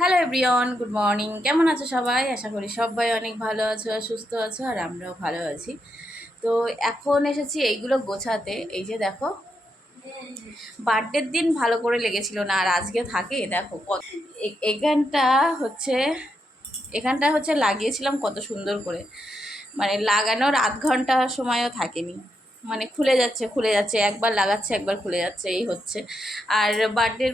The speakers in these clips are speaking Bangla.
হ্যালো এভরিওয়ান গুড মর্নিং কেমন আছো সবাই? আশা করি সবাই অনেক ভালো আছো আর সুস্থ আছো, আর আমরাও ভালো আছি। তো এখন এসেছি এইগুলো গোছাতে। এই যে দেখো, বার্থডের দিন ভালো করে লেগেছিল না, আর আজকে থাকে, দেখো এখানটা হচ্ছে এখানটা হচ্ছে লাগিয়েছিলাম কত সুন্দর করে। মানে লাগানোর আধ ঘণ্টা সময়ও থাকেনি। মানে খুলে যাচ্ছে খুলে যাচ্ছে, একবার লাগাচ্ছে, একবার খুলে যাচ্ছে, এই হচ্ছে। আর বার্থডের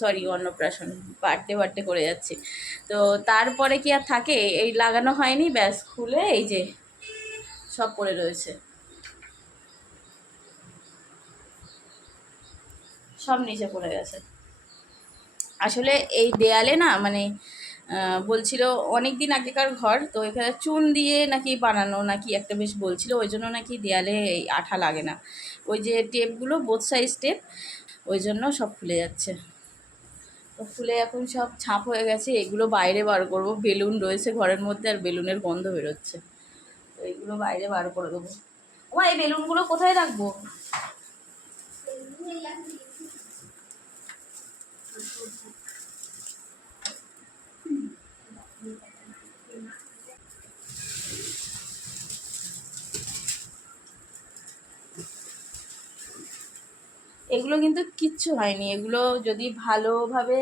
সরি অন্নপ্রাশন বার্থডে বার্থডে করে যাচ্ছে। তো তারপরে কি আর থাকে? এই লাগানো হয়নি, ব্যাস, খুলে এই যে সব পড়ে রয়েছে। সব নিচে পড়ে গেছে। আসলে এই দেয়ালে না মানে বলছিল অনেক দিন আগেকার ঘর, তো এখানে চুন দিয়ে নাকি বানানো নাকি একটা বেশ বলছিল, ওই জন্য নাকি দেয়ালে এই আঠা লাগে না। ওই যে টেপগুলো বোথ সাইজ টেপ ওই জন্য সব খুলে যাচ্ছে। তো খুলে এখন সব ছাপ হয়ে গেছে, এগুলো বাইরে বার করব। বেলুন রয়েছে ঘরের মধ্যে, আর বেলুনের গন্ধ বেরোচ্ছে। তো এগুলো বাইরে বার করে দেবো। ও এই বেলুনগুলো কোথায় রাখব? এগুলো কিন্তু কিচ্ছু হয়নি। এগুলো যদি ভালোভাবে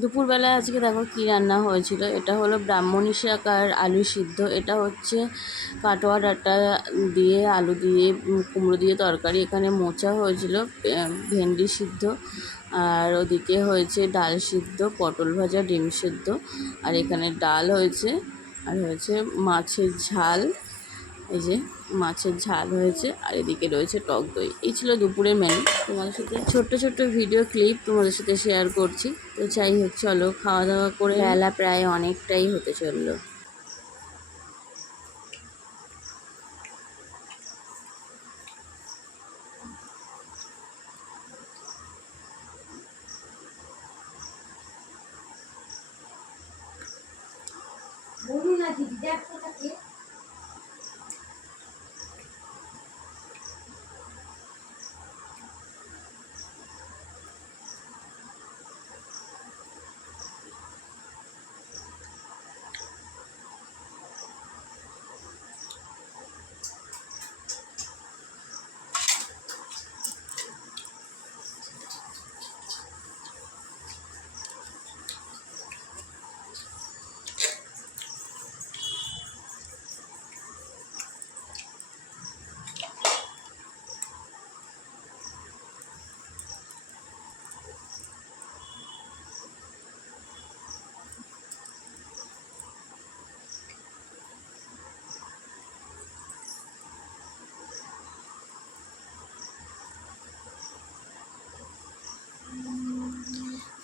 দুপুরবেলা আজকে দেখো কী রান্না হয়েছিল। এটা হলো ব্রাহ্মণী শাক আর আলু সিদ্ধ। এটা হচ্ছে কাটোয়া ডাঁটা দিয়ে আলু দিয়ে, কুমড়ো দিয়ে তরকারি। এখানে মোচা হয়েছিল ভেন্ডি সিদ্ধ। আর ওদিকে হয়েছে ডাল সিদ্ধ, পটল ভাজা, ডিম সিদ্ধ। আর এখানে ডাল হয়েছে, আর হয়েছে মাছের ঝাল। এই যে মাছের ঝাল হয়েছে আর এদিকে রয়েছে টক দই। এই ছিল দুপুরের মেনু তোমাদের সাথে ছোট্ট ছোট্ট ভিডিও ক্লিপ তোমাদের সাথে শেয়ার করছি। তো যাই হোক চলো খাওয়া দাওয়া করে বেলা প্রায় অনেকটাই হতে চলল।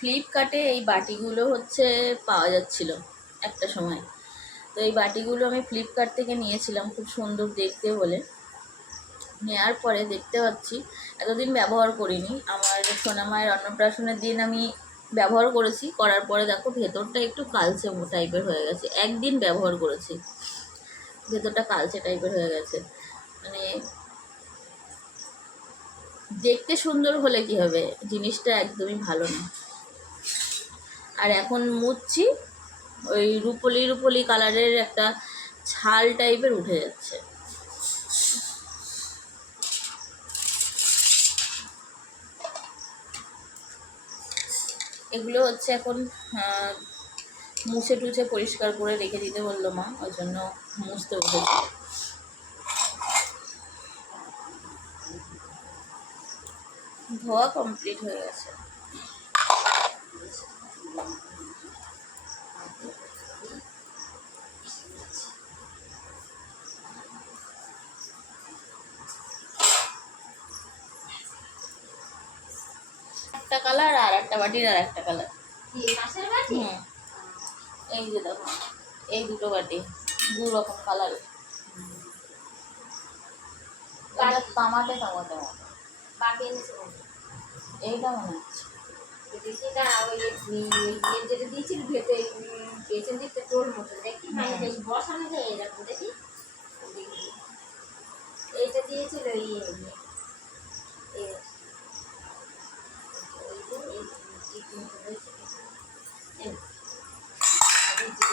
ফ্লিপকার্টে এই বাটিগুলো হচ্ছে পাওয়া যাচ্ছিল একটা সময়। তো এই বাটিগুলো আমি ফ্লিপকার্ট থেকে নিয়েছিলাম খুব সুন্দর দেখতে বলে। নেওয়ার পরে দেখতে পাচ্ছি, এতদিন ব্যবহার করিনি। আমার সোনামায়ের অন্নপ্রাশনের দিন আমি ব্যবহার করেছি, করার পরে দেখো ভেতরটা একটু কালচে টাইপের হয়ে গেছে। একদিন ব্যবহার করেছি, ভেতরটা কালচে টাইপের হয়ে গেছে। মানে দেখতে সুন্দর হলে কি হবে? জিনিসটা একদমই ভালো না। আর এখন মুছছি ওই রুপলি রুপলি কালারের একটা ছাল টাইপের উঠে যাচ্ছে। এগুলো হচ্ছে এখন মুছে টুছে পরিষ্কার করে রেখে দিতে বলল মা, ওই জন্য মুছতে উঠেছি। ধোয়া কমপ্লিট হয়ে গেছে। একটা কালার আর একটা বাটির আর একটা কালার হুম। এই যে দেখো এই দুটো বাটি দু রকম কালার এটা তামাটে। এইটা মনে হচ্ছে। দেখি না ওই ইয়ে যেটা দিয়েছিল ভেতরে পেছন দিকটা তোর মতো দেখি মানে বসানো যায় এরকম দেখি দেখি। এইটা দিয়েছিল ইয়ে ইয়ে। এ। ওই যে, এই টিফিনটা রয়েছে। এই। এই যে।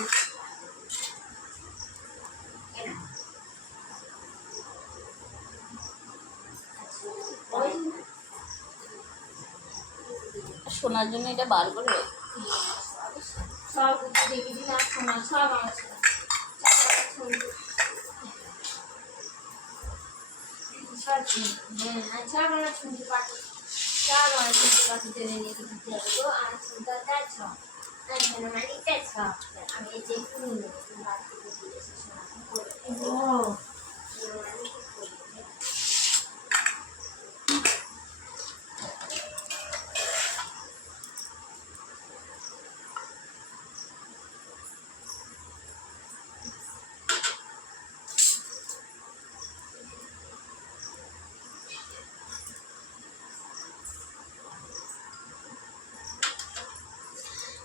এই না। ওই না। শোনার জন্য এটা বার করে সব দেখে দিলাম শোনা সব আমার ছিল। সব হ্যাঁ আর সব আমার শুনতে পাচ্ছি সব আমার শুনতে পাচ্ছি টেনে নিয়ে দিতে হবে তো আমার শুনতে যাচ্ছ মানে আমি যে করে ও। মানে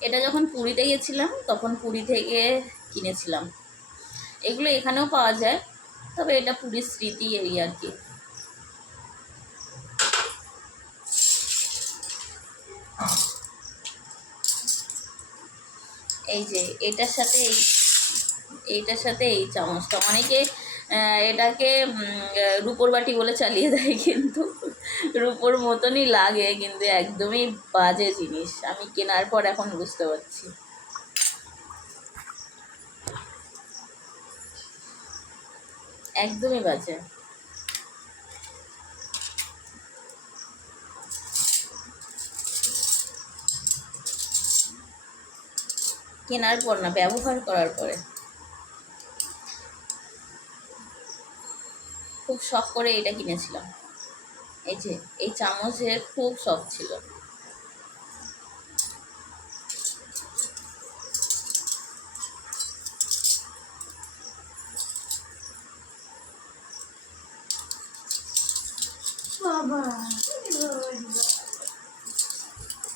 এটা যখন পুরীতে গেছিলাম তখন পুরী থেকে কিনেছিলাম। এগুলো এখানেও পাওয়া যায়, তবে এটা পুরীর স্মৃতি এই আর কি। এই যে, এটার সাথে এই এইটার সাথে এই চামচটা। অনেকে এটাকে রুপোর বাটি বলে চালিয়ে দেয় কিন্তু রুপোর মতনই লাগে, কিন্তু একদমই বাজে জিনিস। আমি কেনার পর এখন বুঝতে পারছি। একদমই বাজে। কেনার পর না, ব্যবহার করার পরে। খুব শখ করে এটা কিনেছিলাম। এই যে, এই চামচের খুব শখ ছিল।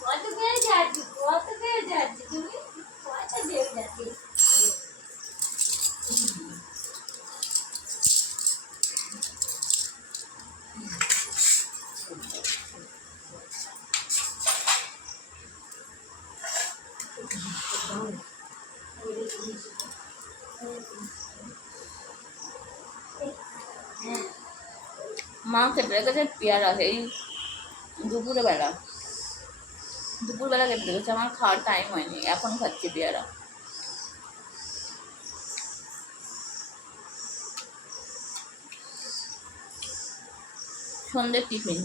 কত যাচ্ছি কত যাচ্ছি তুমি? কত যাচ্ছি? মা কেটে রেখেছে পেয়ারা, এই দুপুরে বেলা দুপুরবেলা কেটে রেখেছে আমার খাওয়ার টাইম হয়নি, এখন খাচ্ছি পেয়ারা। সন্ধ্যের টিফিন।